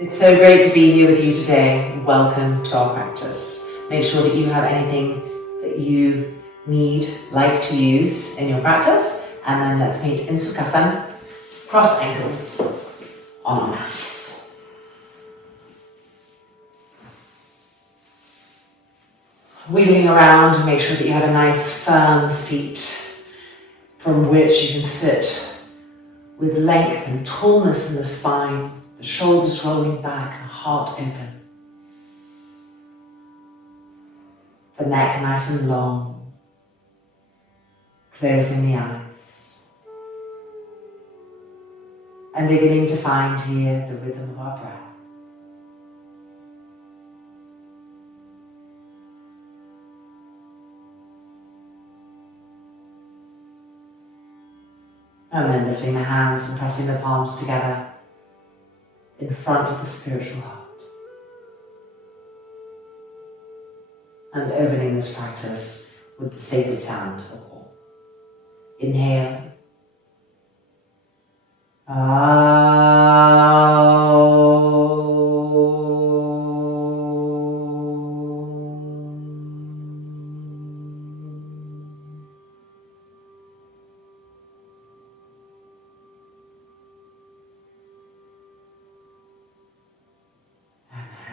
It's so great to be here with you today. Welcome to our practice. Make sure that you have anything that you need, like to use in your practice, and then let's meet in Sukhasana, cross ankles on our mats. Wiggling around, make sure that you have a nice firm seat from which you can sit with length and tallness in the spine, the shoulders rolling back and heart open. The neck nice and long, closing the eyes. And beginning to find here the rhythm of our breath. And then lifting the hands and pressing the palms together in front of the spiritual heart. And opening this practice with the sacred sound of Om. Inhale.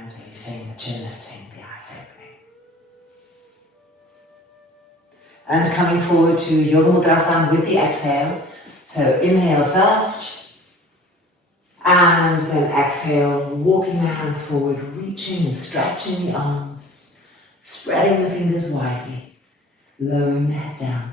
So you're seeing the chin lifting, the eyes opening. And coming forward to Yoga Mudrasana with the exhale. So inhale first, and then exhale, walking the hands forward, reaching and stretching the arms, spreading the fingers widely, lowering the head down.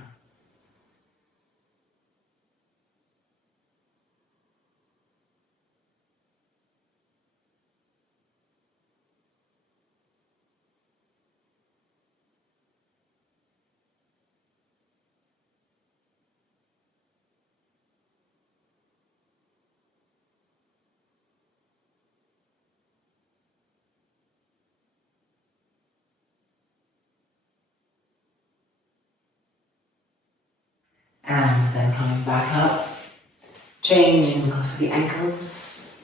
And then coming back up, changing across the ankles,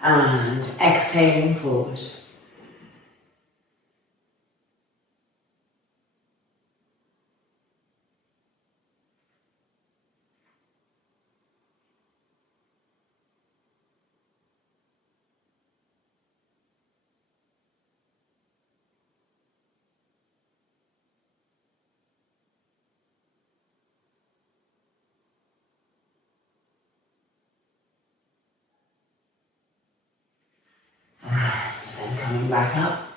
and exhaling forward. Coming back up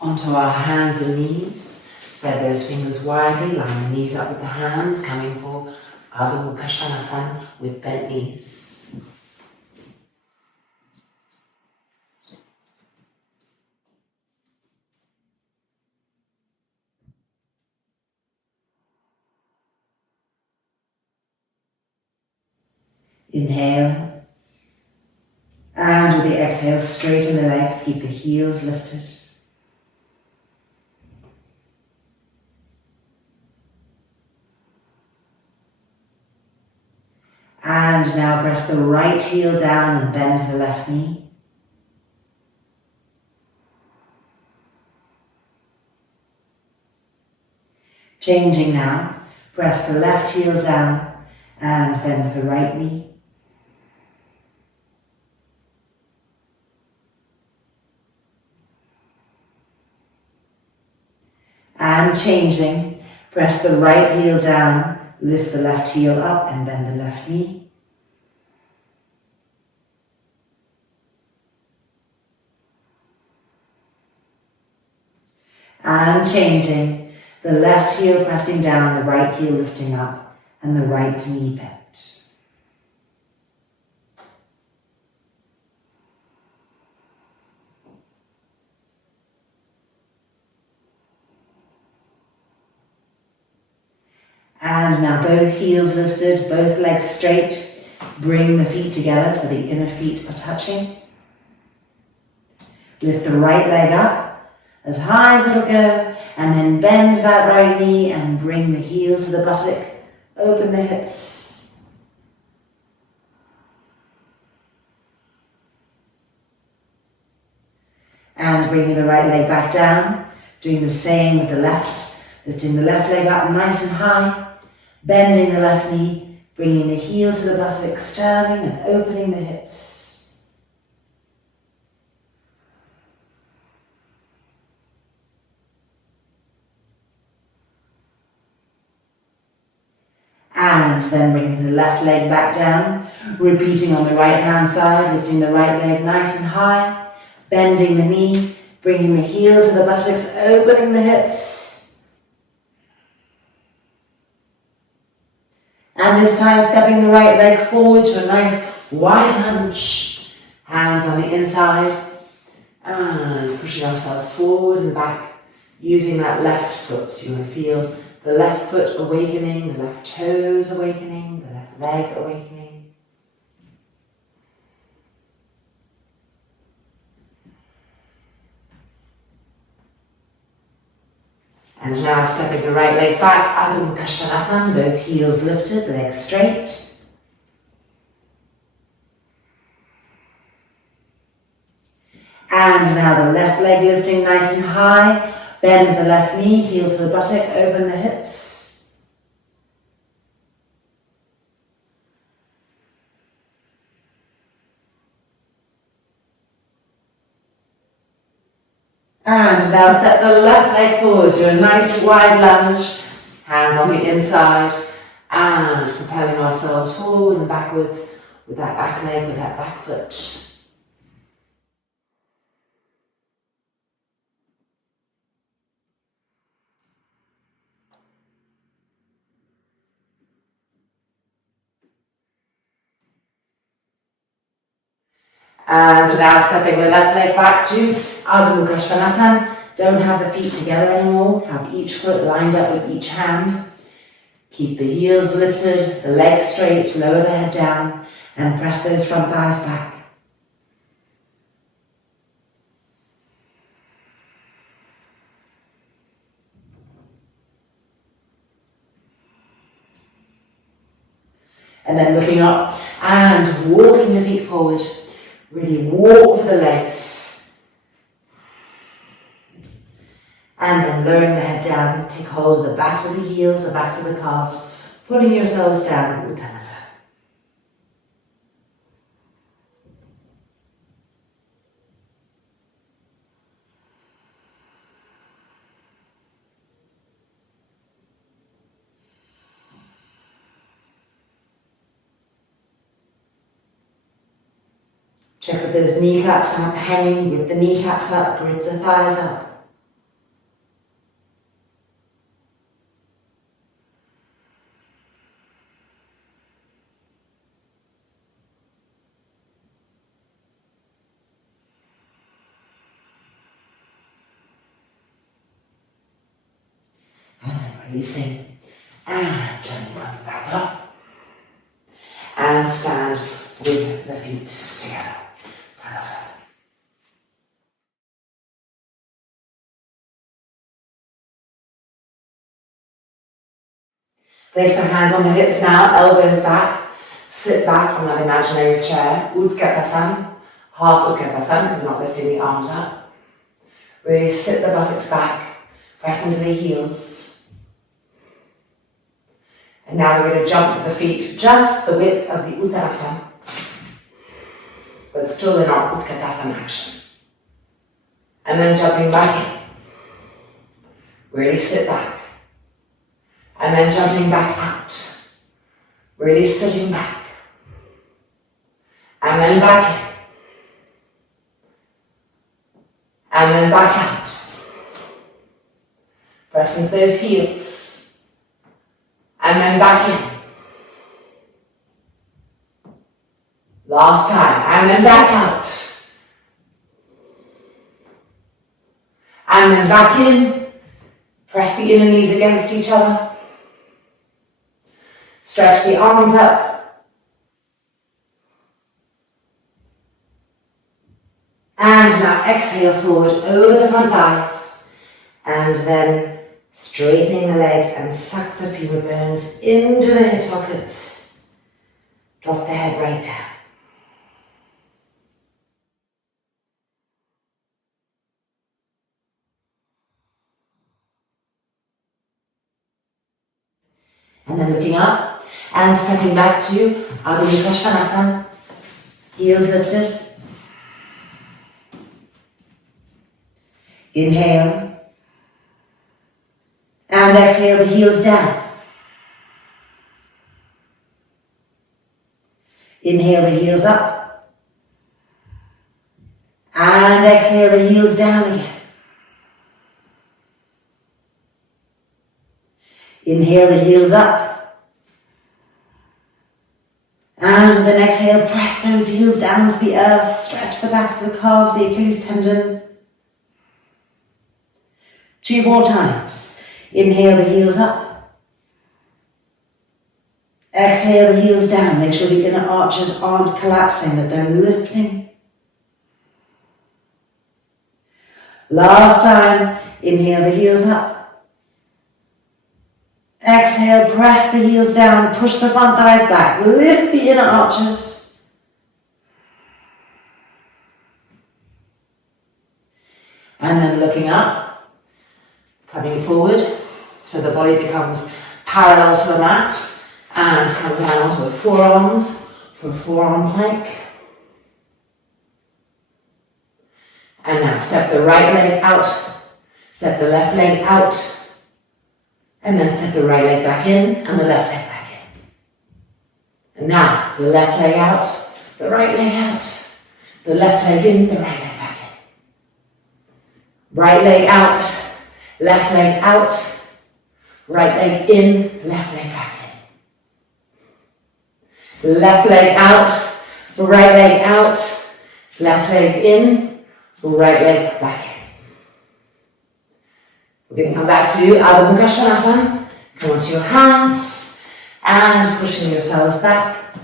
onto our hands and knees. Spread those fingers widely, line the knees up with the hands, coming for Adho Mukha Svanasana with bent knees. Inhale. And with the exhale, straighten the legs, keep the heels lifted. And now press the right heel down and bend the left knee. Changing now, press the left heel down and bend the right knee. And changing, press the right heel down, lift the left heel up and bend the left knee. And changing, the left heel pressing down, the right heel lifting up, and the right knee bent. And now both heels lifted, both legs straight. Bring the feet together so the inner feet are touching. Lift the right leg up as high as it'll go, and then bend that right knee and bring the heel to the buttock. Open the hips. And bringing the right leg back down, doing the same with the left, lifting the left leg up nice and high, bending the left knee, bringing the heel to the buttocks, turning and opening the hips. And then bringing the left leg back down, repeating on the right hand side, lifting the right leg nice and high, bending the knee, bringing the heel to the buttocks, opening the hips. And this time stepping the right leg forward to a nice wide lunge. Hands on the inside and pushing ourselves forward and back, using that left foot. You will feel the left foot awakening, the left toes awakening, the left leg awakening. And now stepping the right leg back, Adho Mukha Svanasana, both heels lifted, legs straight. And now the left leg lifting nice and high, bend the left knee, heel to the buttock, open the hips. And now step the left leg forward to a nice wide lunge, hands on the inside, and propelling ourselves forward and backwards with that back leg, with that back foot. And now stepping the left leg back to Adho Mukha Svanasana. Don't have the feet together anymore. Have each foot lined up with each hand. Keep the heels lifted, the legs straight, lower the head down, and press those front thighs back. And then looking up and walking the feet forward. Really walk with the legs. And then lowering the head down, take hold of the backs of the heels, the backs of the calves, putting yourselves down, Uttanasana. Check if those kneecaps aren't hanging, grip the kneecaps up, grip the thighs up. And then releasing, and gently coming back up. And stand with the feet together. Tadasana. Place the hands on the hips now, elbows back. Sit back on that imaginary chair. Utkatasana, half Utkatasana, because we're not lifting the arms up. Really sit the buttocks back, press into the heels. And now we're going to jump with the feet just the width of the Uttanasana, but still in our Utkatasana action. And then jumping back in. Really sit back. And then jumping back out. Really sitting back. And then back in. And then back out. Press into those heels. And then back in. Last time. And then back out. And then back in. Press the inner knees against each other. Stretch the arms up. And now exhale forward over the front thighs. And then straightening the legs and suck the femur bones into the hip sockets. Drop the head right down. And then looking up and stepping back to Adho Mukha Svanasana. Heels lifted. Inhale. And exhale the heels down. Inhale the heels up. And exhale the heels down again. Inhale the heels up. And then exhale, press those heels down to the earth. Stretch the backs of the calves, the Achilles tendon. 2 more times. Inhale the heels up. Exhale the heels down. Make sure the inner arches aren't collapsing, that they're lifting. Last time. Inhale the heels up. Exhale, press the heels down, push the front thighs back, lift the inner arches. And then looking up, coming forward, so the body becomes parallel to the mat, and come down onto the forearms for a forearm plank. And now step the right leg out, step the left leg out, and then step the right leg back in and the left leg back in. And now the left leg out, the right leg out, the left leg in, the right leg back in. Right leg out, left leg out, right leg in, left leg back in. Left leg out, right leg out, left leg in, right leg back in. We're going to come back to Adho Mukha Svanasana. Come onto your hands and pushing yourselves back.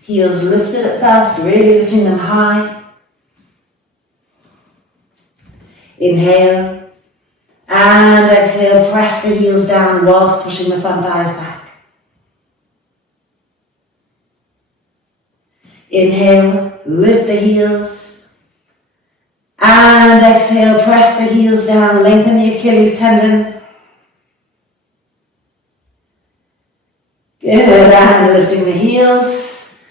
Heels lifted at first, really lifting them high. Inhale and exhale, press the heels down whilst pushing the front thighs back. Inhale, lift the heels. And exhale, press the heels down, lengthen the Achilles tendon. Good, and lifting the heels,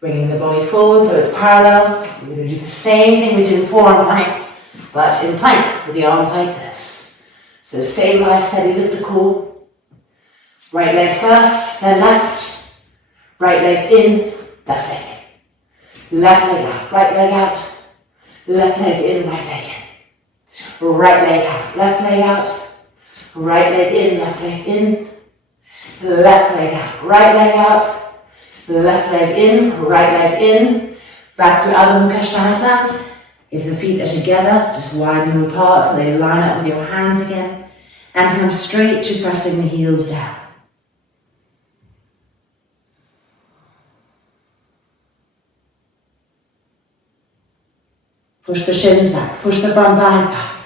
bringing the body forward so it's parallel. We're going to do the same thing we did in forearm plank, but in plank with the arms like this. So stabilize, steady, lift the core. Right leg first, then left. Right leg in, left leg in. Left leg out, right leg out. Left leg in, right leg in. Right leg out, left leg out. Right leg in, left leg in. Left leg out, right leg out. Left leg in, right leg in. Back to Adho Mukha Svanasana. If the feet are together, just widen them apart so they line up with your hands again. And come straight to pressing the heels down. Push the shins back, push the front thighs back.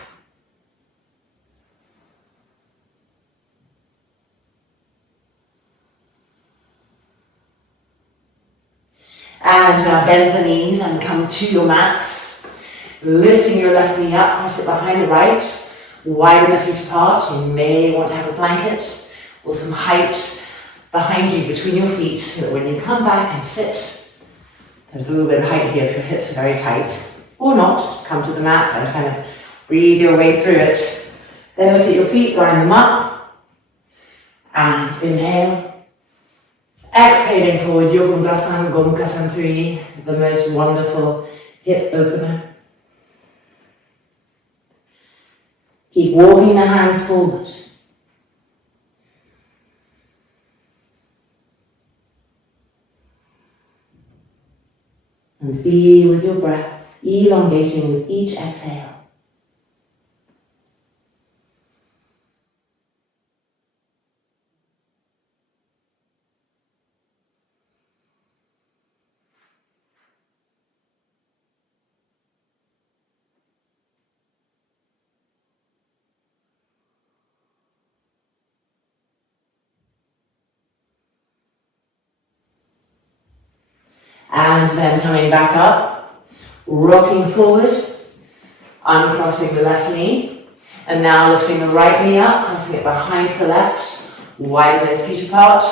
And now bend the knees and come to your mats. Lifting your left knee up, cross it behind the right. Widen the feet apart. You may want to have a blanket or some height behind you between your feet so that when you come back and sit, there's a little bit of height here if your hips are very tight. Or not, come to the mat and kind of breathe your way through it. Then look at your feet, line them up. And inhale. Exhaling forward, Yoga Mudrasana, Gomukha 3, the most wonderful hip opener. Keep walking the hands forward. And be with your breath. Elongating with each exhale. And then coming back up. Rocking forward, uncrossing the left knee, and now lifting the right knee up, crossing it behind the left, widen those feet apart,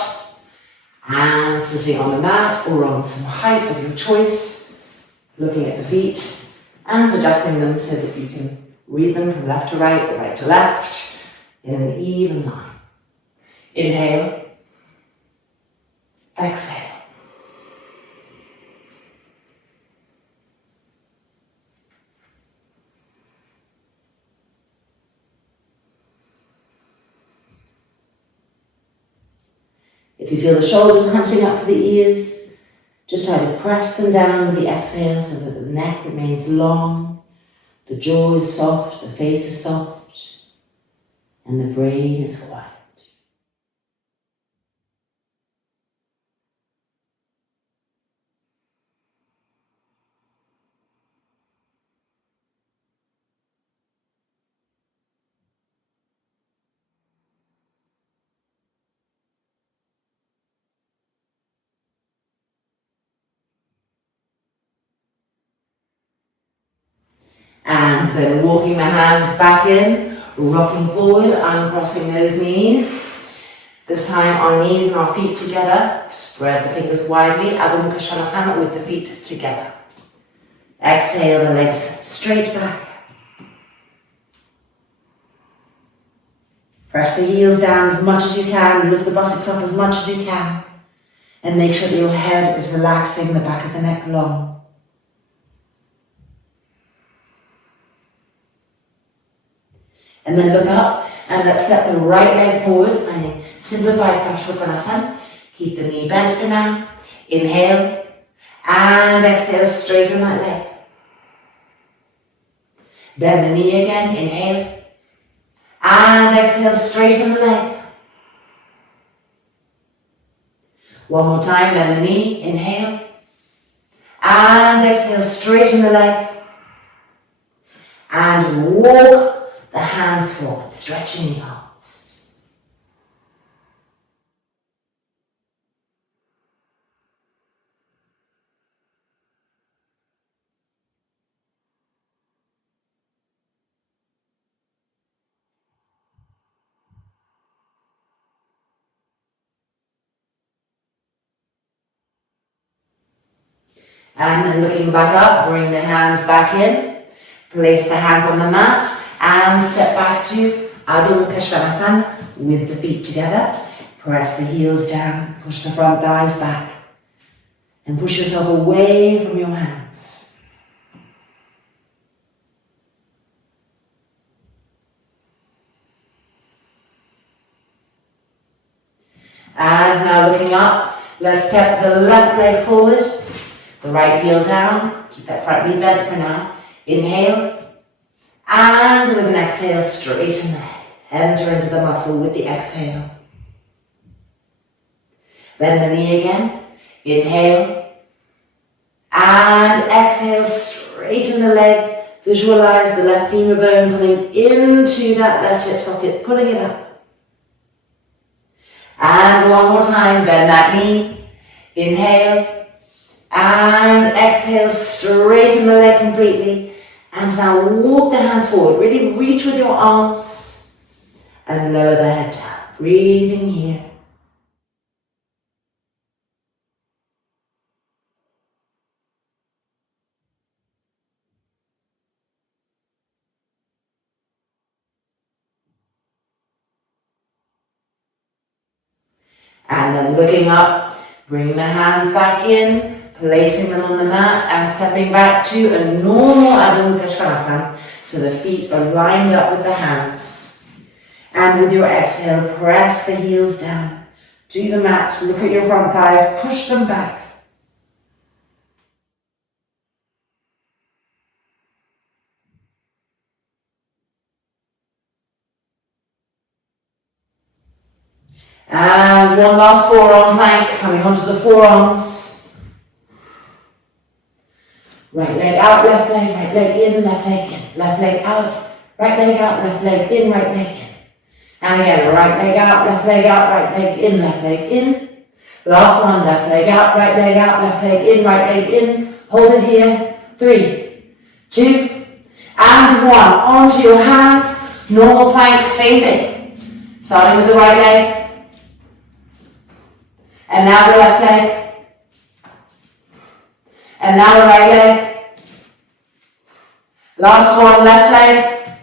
and sitting on the mat or on some height of your choice, looking at the feet and adjusting them so that you can read them from left to right or right to left in an even line. Inhale, exhale. If you feel the shoulders hunching up to the ears, just try to press them down with the exhale so that the neck remains long, the jaw is soft, the face is soft, and the brain is quiet. And then walking the hands back in, rocking forward, uncrossing those knees. This time our knees and our feet together. Spread the fingers widely, Adho Mukha Svanasana with the feet together. Exhale the legs straight back. Press the heels down as much as you can, lift the buttocks up as much as you can, and make sure that your head is relaxing, the back of the neck long. And then look up and let's step the right leg forward, finding simplified Parsvottanasana. Keep the knee bent for now. Inhale and exhale, straighten that leg. Bend the knee again, inhale and exhale, straighten the leg. One more time, bend the knee, inhale and exhale, straighten the leg. And walk the hands forward, stretching the arms. And then looking back up, bring the hands back in. Place the hands on the mat and step back to Adho Mukha Svanasana with the feet together. Press the heels down, push the front thighs back, and push yourself away from your hands. And now looking up, let's step the left leg forward, the right heel down, keep that front knee bent for now. Inhale, and with an exhale, straighten the head. Enter into the muscle with the exhale. Bend the knee again. Inhale, and exhale, straighten the leg. Visualize the left femur bone coming into that left hip socket, pulling it up. And one more time, bend that knee. Inhale, and exhale, straighten the leg completely. And now walk the hands forward, really reach with your arms and lower the head down. Breathing here. And then looking up, bringing the hands back in, placing them on the mat and stepping back to a normal Adho Mukha Svanasana so the feet are lined up with the hands. And with your exhale, press the heels down to the mat, look at your front thighs, push them back. And one last forearm plank, coming onto the forearms. Right leg out, left leg, right leg in, left leg in. Left leg out, right leg out, left leg in, right leg in. And again, right leg out, left leg out, right leg in, left leg in. Last one, left leg out, left leg in, right leg in. Hold it here. 3, 2, and 1. Onto your hands, normal plank, same thing. Starting with the right leg. And now the left leg. And now the right leg. Last one, left leg.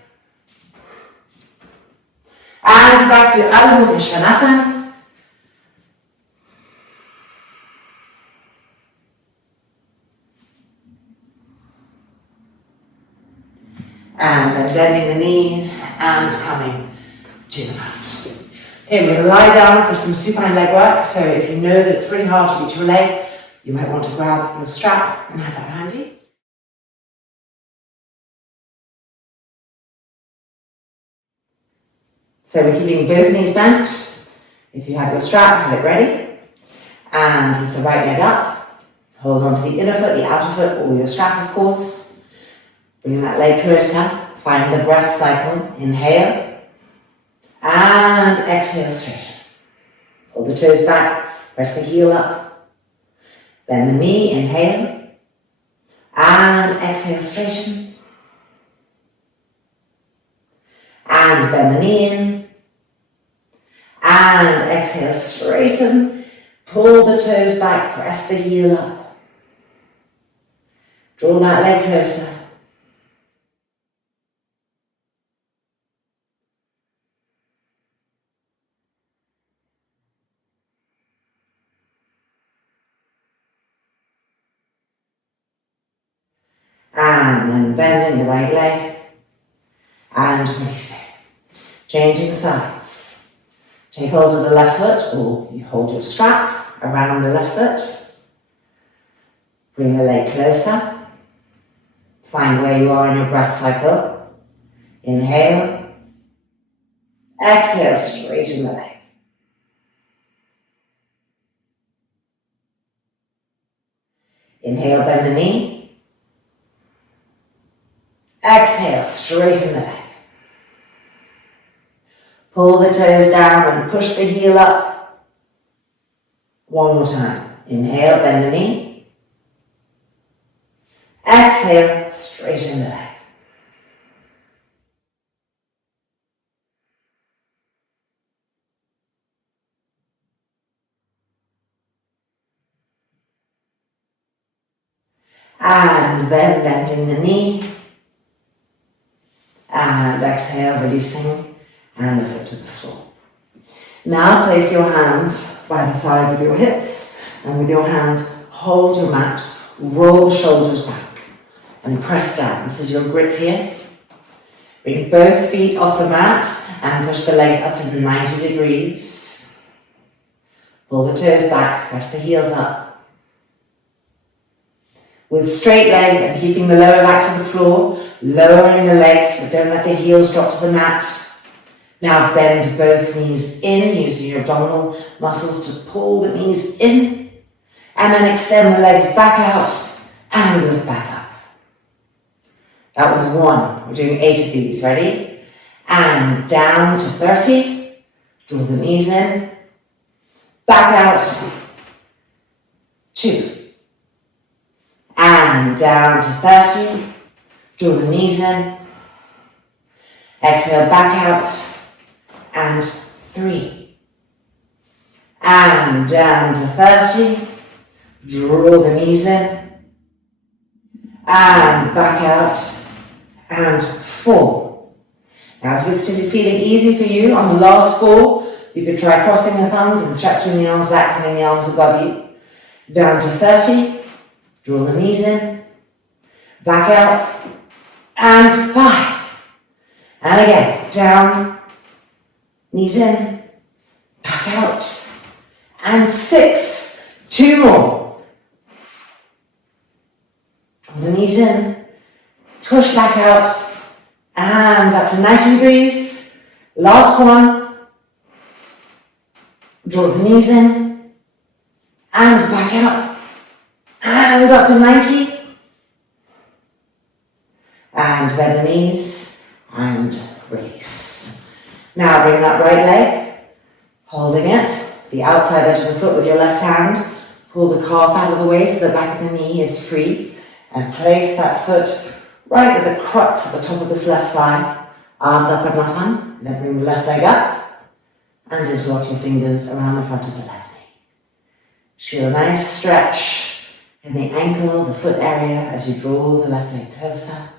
And back to Adho Mukha Svanasana. And then bending the knees and coming to the mat. Okay, we're going to lie down for some supine leg work. So if you know that it's really hard to reach your leg, you might want to grab your strap and have that handy. So we're keeping both knees bent. If you have your strap, have it ready. And lift the right leg up. Hold on to the inner foot, the outer foot, or your strap, of course. Bring that leg closer. Find the breath cycle. Inhale. And exhale, straighten. Pull the toes back. Press the heel up. Bend the knee. Inhale. And exhale, straighten. And bend the knee in. And exhale, straighten. Pull the toes back, press the heel up. Draw that leg closer. And then bending the right leg. And releasing. Changing sides. Take hold of the left foot, or you hold your strap around the left foot. Bring the leg closer. Find where you are in your breath cycle. Inhale. Exhale, straighten the leg. Inhale, bend the knee. Exhale, straighten the leg. Pull the toes down and push the heel up. One more time. Inhale, bend the knee. Exhale, straighten the leg. And then bending the knee. And exhale, releasing, and the foot to the floor. Now place your hands by the sides of your hips, and with your hands hold your mat, roll the shoulders back, and press down. This is your grip here. Bring both feet off the mat, and push the legs up to 90 degrees. Pull the toes back, press the heels up. With straight legs and keeping the lower back to the floor, lowering the legs, but don't let the heels drop to the mat. Now bend both knees in, using your abdominal muscles to pull the knees in, and then extend the legs back out and lift back up. That was one. We're doing 8 of these. Ready? And down to 30. Draw the knees in. Back out. 2. And down to 30. Draw the knees in. Exhale, back out. And 3. And down to 30. Draw the knees in. And back out. And 4. Now if it's feeling easy for you on the last 4, you could try crossing the thumbs and stretching the arms back, having the arms above you. Down to 30. Draw the knees in. Back out. And 5. And again, down. Knees in. Back out. And 6. 2 more. Draw the knees in. Push back out. And up to 90 degrees. Last one. Draw the knees in. And back out. And up to 90. And bend the knees. And release. Now bring that right leg. Holding it. The outside edge of the foot with your left hand. Pull the calf out of the way so the back of the knee is free. And place that foot right at the crux at the top of this left thigh. Ardha Padmasana. Then bring the left leg up. And interlock your fingers around the front of the left knee. Just feel a nice stretch in the ankle, the foot area as you draw the left leg closer.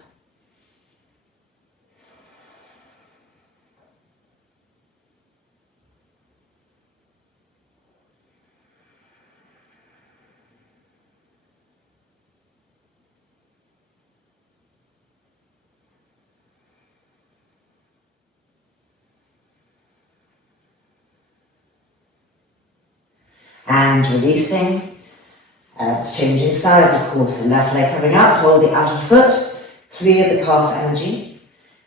And releasing, it's changing sides of course, the left leg coming up, hold the outer foot, clear the calf energy,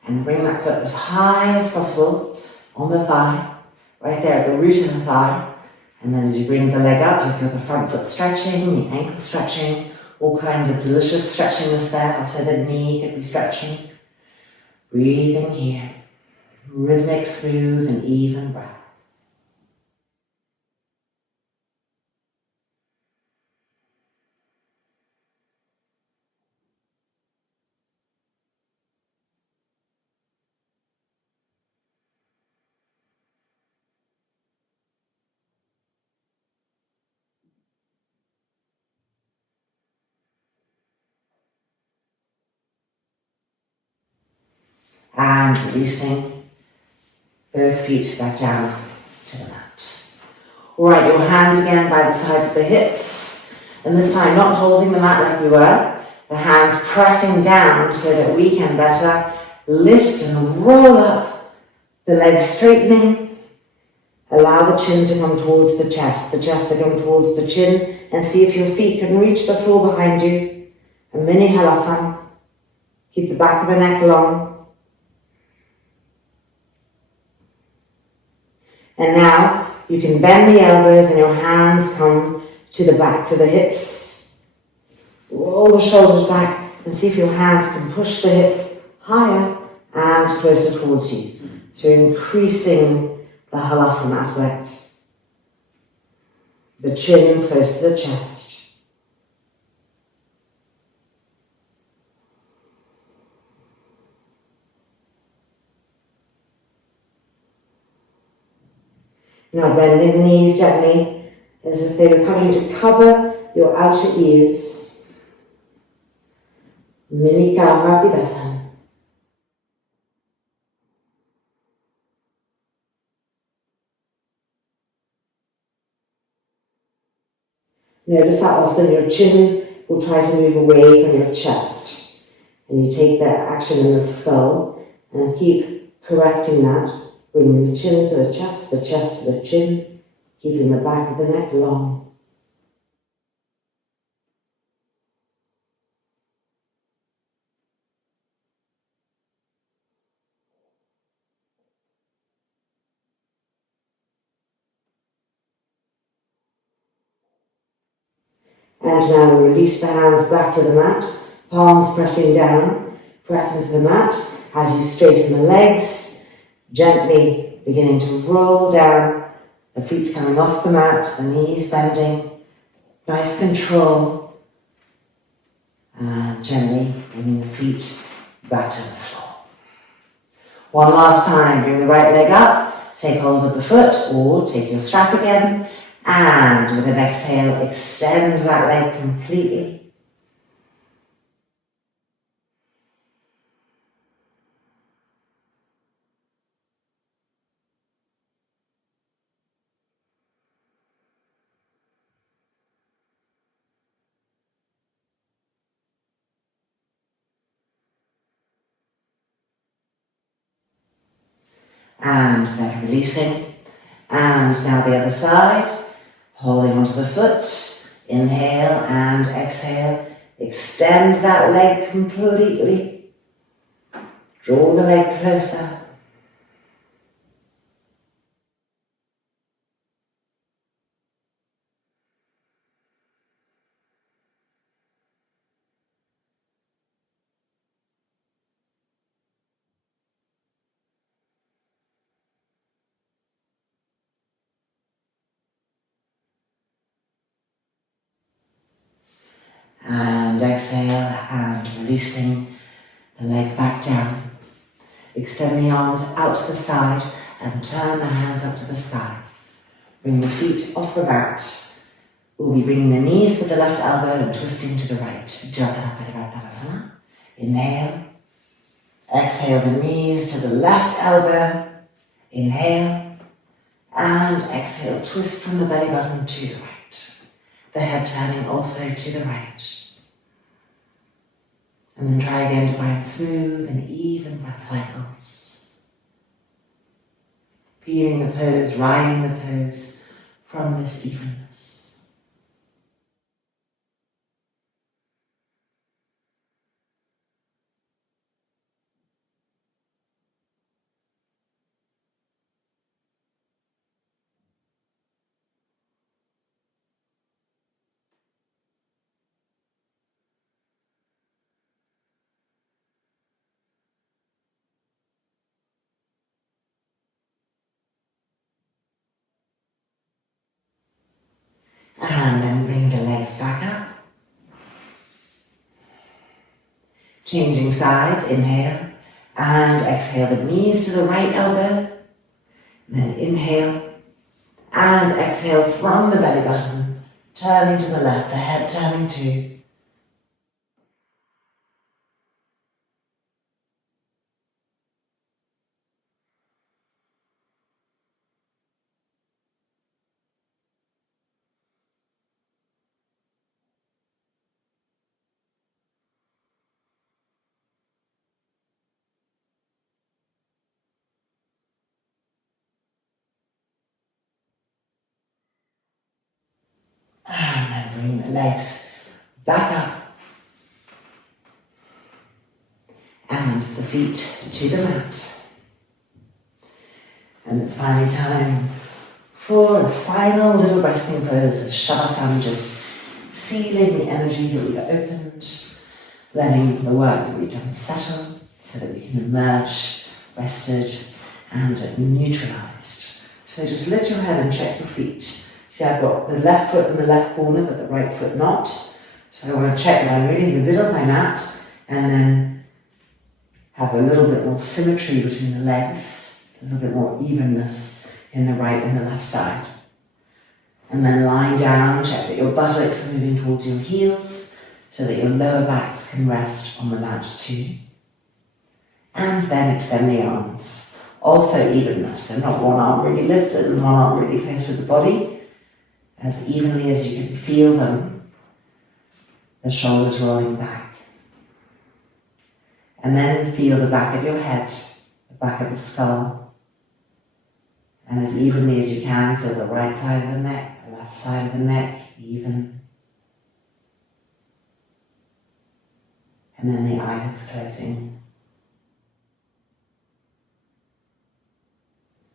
and bring that foot as high as possible on the thigh, right there at the root of the thigh, and then as you bring the leg up, you feel the front foot stretching, the ankle stretching, all kinds of delicious stretchingness there, also the knee could be stretching. Breathing here, rhythmic, smooth and even breath. And releasing both feet back down to the mat. Alright, your hands again by the sides of the hips, and this time not holding the mat like we were, the hands pressing down so that we can better lift and roll up, the legs straightening, allow the chin to come towards the chest to come towards the chin, and see if your feet can reach the floor behind you. A mini halasana, keep the back of the neck long. And now you can bend the elbows and your hands come to the back, to the hips. Roll the shoulders back and see if your hands can push the hips higher and closer towards you. So increasing the halasana aspect. The chin close to the chest. Now bending the knees gently, as if they were coming to cover your outer ears. Mini Kapidasana. Notice how often your chin will try to move away from your chest. And you take that action in the skull and keep correcting that. Bringing the chin to the chest to the chin, keeping the back of the neck long. And now we release the hands back to the mat, palms pressing down, press into the mat as you straighten the legs. Gently beginning to roll down, the feet coming off the mat, the knees bending, nice control, and gently bringing the feet back to the floor. One last time, bring the right leg up, take hold of the foot or take your strap again, and with an exhale, extend that leg completely. And then releasing, and now the other side, holding onto the foot, inhale and exhale, extend that leg completely, draw the leg closer, and exhale and releasing the leg back down. Extend the arms out to the side and turn the hands up to the sky. Bring the feet off the mat. We'll be bringing the knees to the left elbow and twisting to the right. Jataraparivartanasana. Inhale. Exhale the knees to the left elbow. Inhale. And exhale, twist from the belly button to the right. The head turning also to the right. And then try again to find smooth and even breath cycles. Feeling the pose, riding the pose from this evenness. And then bring the legs back up. Changing sides, inhale and exhale the knees to the right elbow. Then inhale and exhale from the belly button, turning to the left, the head turning too. And then bring the legs back up. And the feet to the mat. And it's finally time for a final little resting pose of Shavasana, just sealing the energy that we've opened, letting the work that we've done settle so that we can emerge rested and neutralized. So just lift your head and check your feet. See, I've got the left foot in the left corner, but the right foot not. So I want to check that I'm really in the middle of my mat, and then have a little bit more symmetry between the legs, a little bit more evenness in the right and the left side. And then lying down, check that your buttocks are moving towards your heels, so that your lower backs can rest on the mat too. And then extend the arms. Also evenness, so not one arm really lifted and one arm really close to the body. As evenly as you can feel them, the shoulders rolling back. And then feel the back of your head, the back of the skull. And as evenly as you can, feel the right side of the neck, the left side of the neck, even. And then the eyelids closing.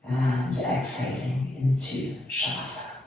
And exhaling into Shavasana.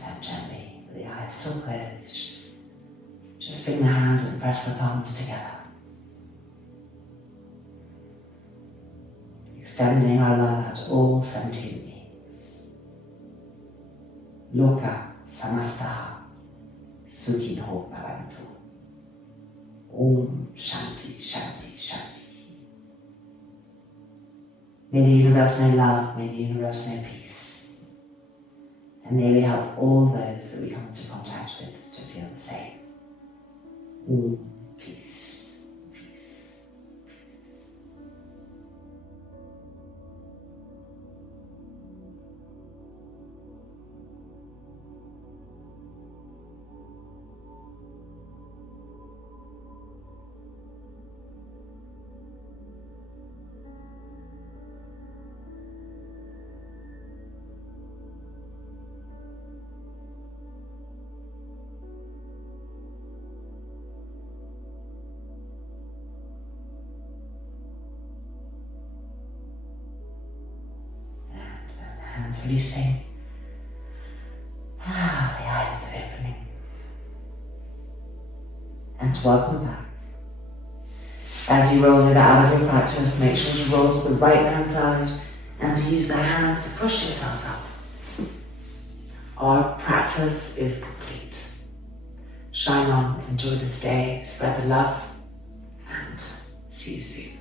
then gently, with the eyes still closed, just bring the hands and press the palms together. Extending our love out to all sentient beings. Loka Samastaha Sukhino Bhavantu. Om Shanti Shanti Shanti. May the universe know love, may the universe know peace. And may we help all those that we come into contact with to feel the same. Om peace, peace, peace. Hands releasing. The eyelids opening. And welcome back. As you roll it out of your practice, make sure to roll to the right hand side and to use the hands to push yourselves up. Our practice is complete. Shine on, enjoy this day, spread the love, and see you soon.